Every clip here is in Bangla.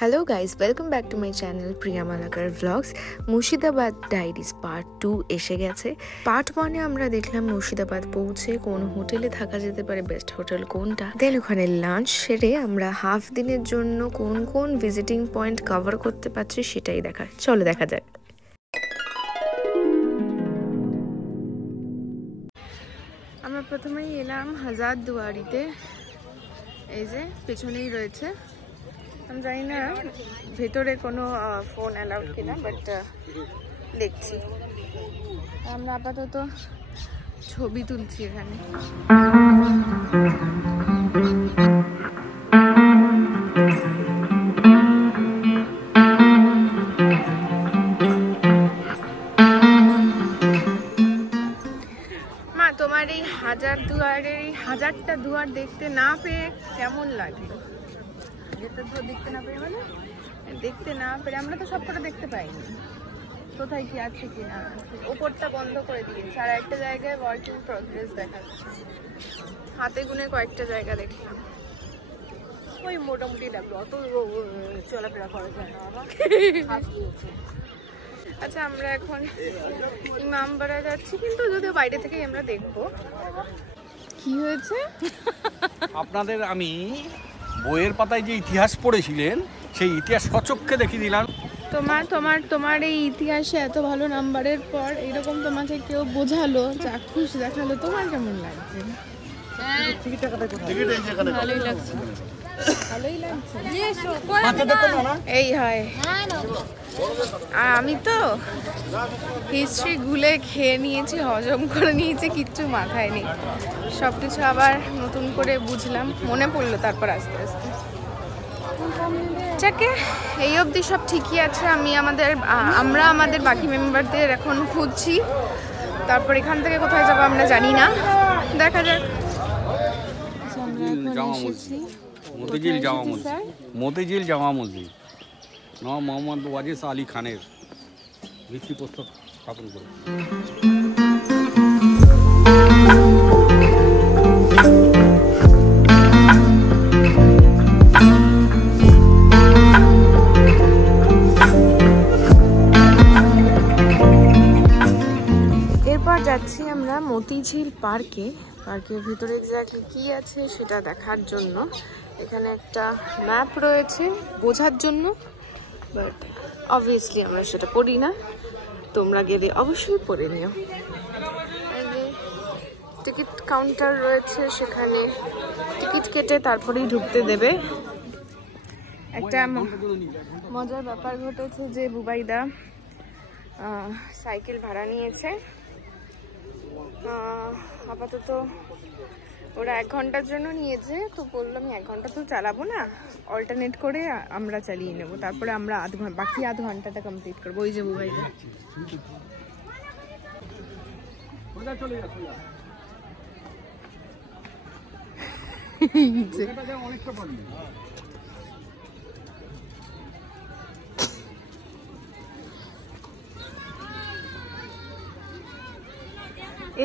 Hello guys, welcome back to my channel Priya Malakar Vlogs. Murshidabad diaries part 2 এসে গেছে। পার্ট 1 এ আমরা দেখলাম মুর্শিদাবাদ পৌঁছে কোন হোটেলে থাকা যেতে পারে, বেস্ট হোটেল কোনটা, দেন ওখানে লাঞ্চ সেরে আমরা হাফ দিনের জন্য কোন কোন ভিজিটিং পয়েন্ট কভার করতে পারছি সেটাই দেখার। চলো দেখা যাক। আমরা প্রথমেই এলাম হাজারদুয়ারিতে, এই যে পেছনেই রয়েছে। আমি জানি না ভেতরে কোনো ফোন অ্যালাউড কিনা, বাট দেখছি। আমরা আপাতত ছবি তুলছি এখানে। মা, তোমার এই হাজারদুয়ারের এই হাজারটা দুয়ার দেখতে না পেয়ে কেমন লাগলো? দেখতে না পেরে মানে দেখতে না পেরে আমরা তো সবকটা দেখতে পাইনি, কোথায় কি আছে কিনা। ওপরটা বন্ধ করে দিয়েছে, আর একটা জায়গায় ওয়ার্ক ইন প্রগ্রেস দেখাচ্ছে। হাতে গুনে কয়েকটা জায়গা দেখলাম, ওই মোটামুটি লাগলো, অত চলাফেরা করা যায় না বাবা। আচ্ছা, আমরা এখন ইমামবাড়া যাচ্ছি, কিন্তু যদিও বাইরে থেকেই আমরা দেখবো। কি হয়েছে আপনাদের আমি বইয়ের পাতায় যে ইতিহাস পড়েছিলেন সেই ইতিহাস সচক্ষে দেখিয়ে দিলাম। তোমার এই ইতিহাসে এত ভালো নাম্বারের পর এরকম তোমাকে কেউ বোঝালো, চাক্ষুষ দেখালো, তোমার কেমন লাগছে? ভালোই লাগছে, ভালোই লাগছে। এই হয়। আর আমি তো হিস্ট্রি গুলে খেয়ে নিয়েছি, হজম করে নিয়েছি, কিচ্ছু মাথায় নেই। সবকিছু আবার নতুন করে বুঝলাম, মনে পড়লো তারপর আস্তে আস্তে। যাকে এই অবধি সব ঠিকই আছে। আমরা আমাদের বাকি মেম্বারদের এখন খুঁজছি, তারপর এখান থেকে কোথায় যাবো আমরা জানি না, দেখা যাক। মতিঝিল জামা মসজিদ নওয়াব মোহাম্মদ ওয়াজিদ আলী খানের ভিত্তিপ্রস্তর স্থাপন করে। এরপর যাচ্ছি আমরা মতিঝিল পার্কে। পার্কের ভিতরে এক্স্যাক্টলি কি আছে সেটা দেখার জন্য। এখানে একটা ম্যাপ রয়েছে বোঝার জন্য, বাট অবভিয়াসলি আমরা সেটা পড়ি না। তোমরা গেলে অবশ্যই পড়ে নিও। টিকিট কাউন্টার রয়েছে, সেখানে টিকিট কেটে তারপরেই ঢুকতে দেবে। একটা মজার ব্যাপার ঘটেছে যে বুবাইদা সাইকেল ভাড়া নিয়েছে। আপাতত ওরা 1 ঘন্টার জন্য নিয়েছে, তো বললাম 1 ঘন্টা তো চালাবো না, অল্টারনেট করে আমরা চালিয়ে নেবো, তারপরে আমরা বাকি আধ ঘন্টাটা কমপ্লিট করবো। ওই যে বুবাইদা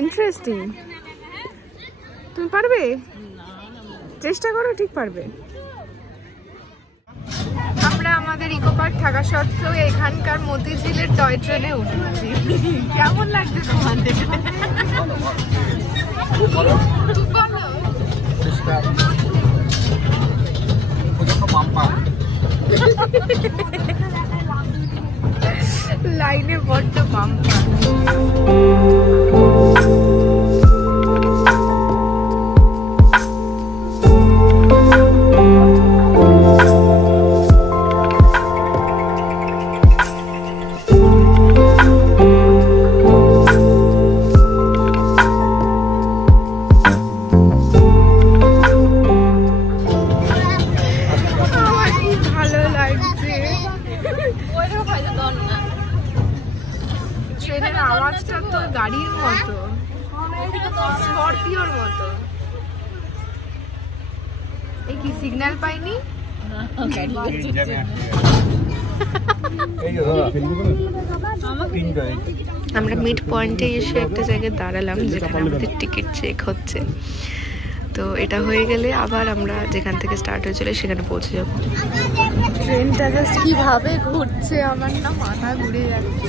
ইন্টারেস্টিং। তুমি পারবে? চেষ্টা করো, ঠিক পারবে। আমরা আমাদের ইকো পার্ক থাকা সত্ত্বেও এখানকার মতিঝিলের টয় ট্রেনে উঠেছি। কেমন লাগছে তোমাদের? লাইনে বড্ড বাম্পার। ট্রেনের আওয়াজটা তো গাড়ির মতো, স্করপিওর মতো। এই কি সিগন্যাল পাইনি? আমরা মিড পয়েন্টে এসে একটা জায়গায় দাঁড়ালাম যেখানে আমাদের টিকিট চেক হচ্ছে। তো এটা হয়ে গেলে আবার আমরা যেখান থেকে স্টার্ট হয়েছিল সেখানে পৌঁছে যাব। ট্রেনটা জাস্ট কিভাবে ঘুরছে, আমার না মাথা ঘুরে যাচ্ছে।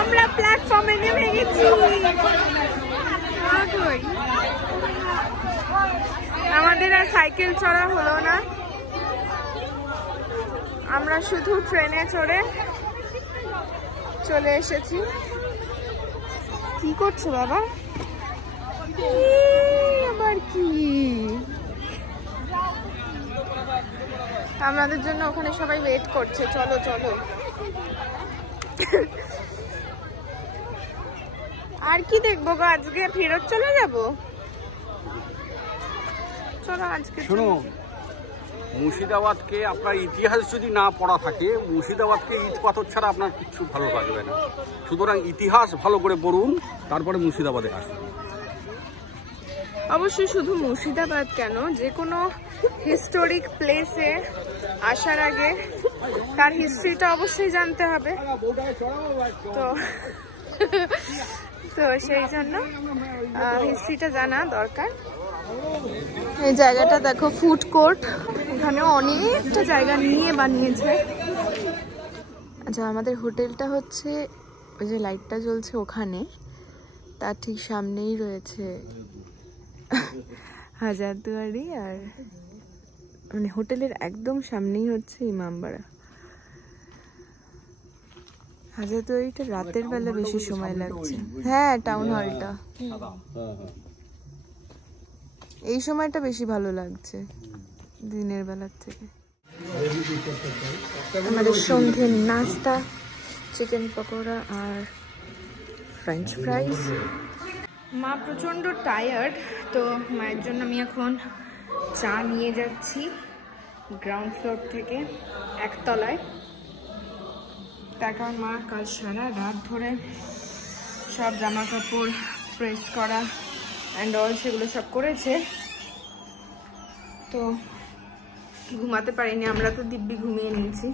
আমরা প্ল্যাটফর্মে নেমে গেছি। আমাদের আর সাইকেল চড়া হলো না, আমরা শুধু ট্রেনে চড়ে চলে এসেছি। কি করছো বাবা? আবার কি? আমাদের জন্য ওখানে সবাই ওয়েট করছে। চলো চলো। আর কি দেখবো গো? আজকে ফেরত চলে যাবো। চলো আজকে। শোনো, মুর্শিদাবাদকে আপনার ইতিহাস যদি না পড়া থাকে, মুর্শিদাবাদকে ইট পাথর ছাড়া আপনার কিচ্ছু ভালো লাগবে না। সুতরাং ইতিহাস ভালো করে পড়ুন, তারপরে মুর্শিদাবাদে আসুন। অবশ্যই শুধু মুর্শিদাবাদ কেন, যে কোনো হিস্টোরিক প্লেসে আসার আগে তার হিস্ট্রিটা অবশ্যই জানতে হবে। তো সেই জন্য হিস্ট্রিটা জানা দরকার। এই জায়গাটা দেখো, ফুড কোর্ট, এখানে অনেকটা জায়গা নিয়ে বানিয়েছে। আচ্ছা, আমাদের হোটেলটা হচ্ছে ওই যে লাইটটা জ্বলছে ওখানে, তার ঠিক সামনেই রয়েছে হাজারদুয়ারি। আর মানে হোটেলের একদম সামনেই হচ্ছে ইমামবাড়া। হাজারদুয়ারিটা রাতের বেলা বেশি সময় লাগছে। হ্যাঁ, টাউন হলটা এই সময়টা বেশি ভালো লাগছে দিনের বেলার থেকে। আমাদের সন্ধ্যের নাস্তা, চিকেন পকোড়া আর ফ্রেঞ্চ ফ্রাইজ। মা প্রচণ্ড টায়ার্ড, তো মায়ের জন্য আমি এখন চা নিয়ে যাচ্ছি গ্রাউন্ড ফ্লোর থেকে একতলায়। তার কারণ মা কাল সারা রাত ধরে সব জামা কাপড় প্রেস করা অ্যান্ড অল সেগুলো সব করেছে, তো ঘুমাতে পারিনি। আমরা তো দিব্যি ঘুমিয়ে নিয়েছি,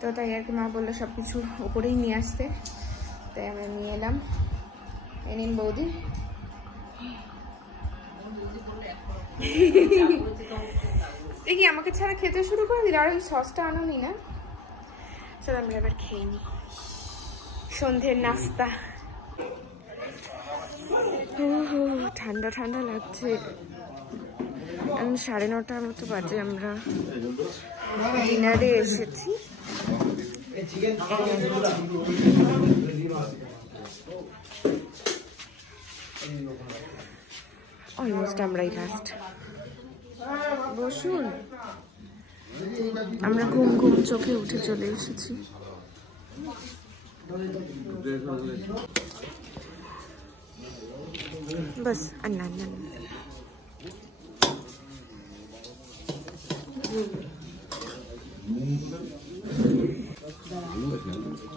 তো তাই আর কি মা বললো সব কিছু ওপরেই নিয়ে আসতে, তাই আমরা নিয়ে এলাম। এ নিন বৌদি। দেখি আমাকে ছাড়া খেতে শুরু করে দিল, আর ওই সসটা আনোনি না? চল আমরা এবার খেয়ে নিই সন্ধ্যের নাস্তা। ঠান্ডা ঠান্ডা লাগছে। 9:30 মতো বাজে, আমরা ডিনারে এসেছি। অলমোস্ট আমরাই লাস্ট। বসুন, আমরা ঘুম ঘুম চোখে উঠে চলে এসেছি। বাস আর না না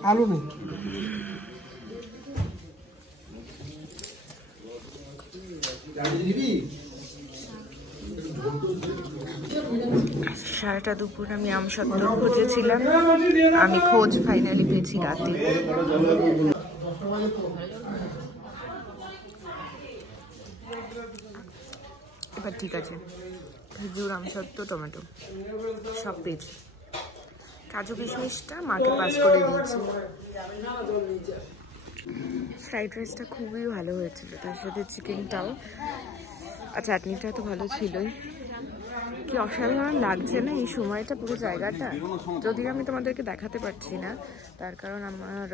আলু নেই। সারাটা দুপুর আমি আমসত্ত্ব খুঁজেছিলাম, আমি খোঁজ ফাইনালি পেয়েছি রাতে। এবার ঠিক আছে, খেজুর, আমসত্ত্ব, টমেটো সব পেয়েছি। কাজু কিশমিশটা মাকে পাস করে দিয়েছি। ফ্রাইড রাইসটা খুবই ভালো হয়েছিল, তার সাথে চিকেনটাও, আর চাটনিটা তো ভালো ছিলই। কি অসাধারণ লাগছে না এই সময়টা, পুরো জায়গাটা। যদিও আমি তোমাদেরকে দেখাতে পারছি না, তার কারণ আমার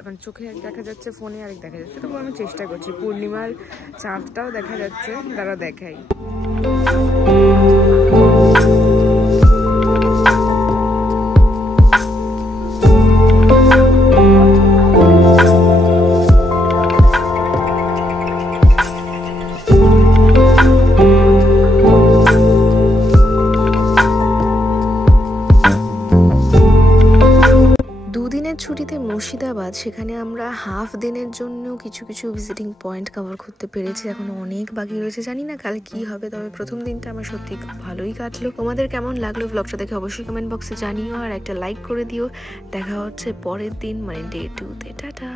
এখন চোখে এক দেখা যাচ্ছে, ফোনে আরেক দেখা যাচ্ছে, তবু আমি চেষ্টা করছি। পূর্ণিমার চাঁদটাও দেখা যাচ্ছে, তারা দেখাই। ছুটিতে মুর্শিদাবাদ, সেখানে আমরা হাফ দিনের জন্য কিছু কিছু ভিজিটিং পয়েন্ট কভার করতে পেরেছি। এখন অনেক বাকি রয়েছে, জানি না কাল কি হবে। তবে প্রথম দিনটা আমার সত্যি খুব ভালোই কাটলো। তোমাদের কেমন লাগলো ব্লগটা দেখে অবশ্যই কমেন্ট বক্সে জানিও, আর একটা লাইক করে দিও। দেখা হচ্ছে পরের দিন, মানে ডে 2-তে। টাটা।